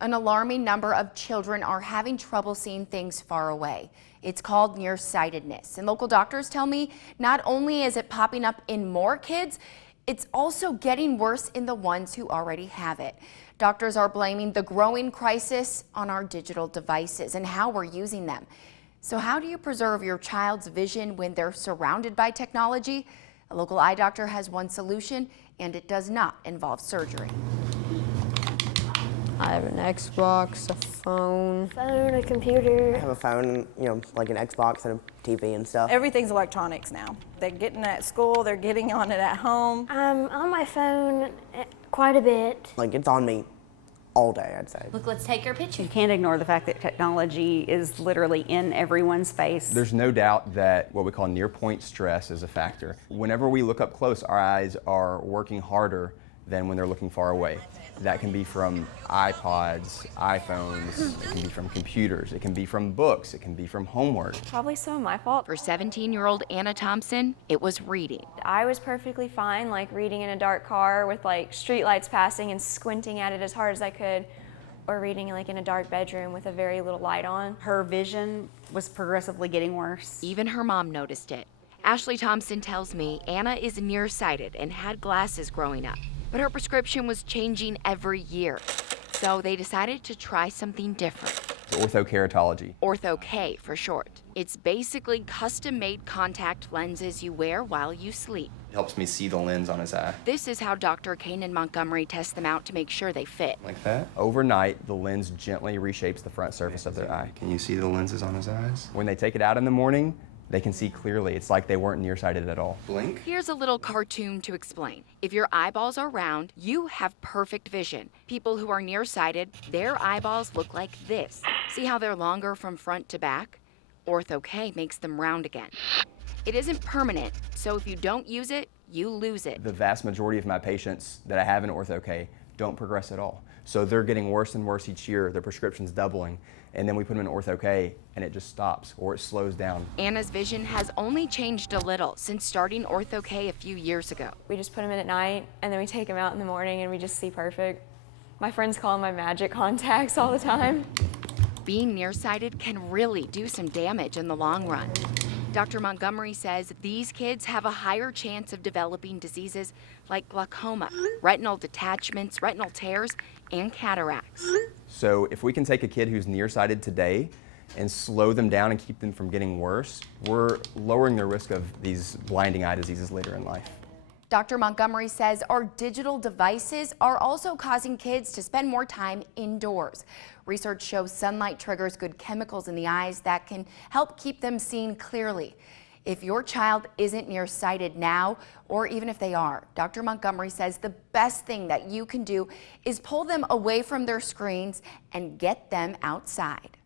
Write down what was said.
An alarming number of children are having trouble seeing things far away. It's called nearsightedness, and local doctors tell me not only is it popping up in more kids, it's also getting worse in the ones who already have it. Doctors are blaming the growing crisis on our digital devices and how we're using them. So how do you preserve your child's vision when they're surrounded by technology? A local eye doctor has one solution, and it does not involve surgery. I have an Xbox, a phone. A computer. I have a phone, like an Xbox and a TV and stuff. Everything's electronics now. They're getting it at school, they're getting on it at home. I'm on my phone quite a bit. Like, it's on me all day, I'd say. Look, let's take your picture. You can't ignore the fact that technology is literally in everyone's face. There's no doubt that what we call near point stress is a factor. Whenever we look up close, our eyes are working harder than when they're looking far away. That can be from iPods, iPhones, it can be from computers, it can be from books, it can be from homework. Probably some of my fault. For 17-year-old Anna Thompson, it was reading. I was perfectly fine, like reading in a dark car with like street lights passing and squinting at it as hard as I could, or reading like in a dark bedroom with a very little light on. Her vision was progressively getting worse. Even her mom noticed it. Ashley Thompson tells me Anna is nearsighted and had glasses growing up, but her prescription was changing every year. So they decided to try something different. Orthokeratology. Ortho-K for short. It's basically custom-made contact lenses you wear while you sleep. It helps me see the lens on his eye. This is how Dr. Kanan Montgomery tests them out to make sure they fit. Like that. Overnight, the lens gently reshapes the front surface of their eye. Can you see the lenses on his eyes? When they take it out in the morning, they can see clearly. It's like they weren't nearsighted at all. Blink? Here's a little cartoon to explain. If your eyeballs are round, you have perfect vision. People who are nearsighted, their eyeballs look like this. See how they're longer from front to back? Ortho-K makes them round again. It isn't permanent, so if you don't use it, you lose it. The vast majority of my patients that I have in Ortho-K don't progress at all. So they're getting worse and worse each year. Their prescription's doubling. And then we put them in Ortho-K and it just stops or it slows down. Anna's vision has only changed a little since starting Ortho-K a few years ago. We just put them in at night and then we take them out in the morning and we just see perfect. My friends call them my magic contacts all the time. Being nearsighted can really do some damage in the long run. Dr. Montgomery says these kids have a higher chance of developing diseases like glaucoma, retinal detachments, retinal tears, and cataracts. So if we can take a kid who's nearsighted today and slow them down and keep them from getting worse, we're lowering their risk of these blinding eye diseases later in life. Dr. Montgomery says our digital devices are also causing kids to spend more time indoors. Research shows sunlight triggers good chemicals in the eyes that can help keep them seeing clearly. If your child isn't nearsighted now, or even if they are, Dr. Montgomery says the best thing that you can do is pull them away from their screens and get them outside.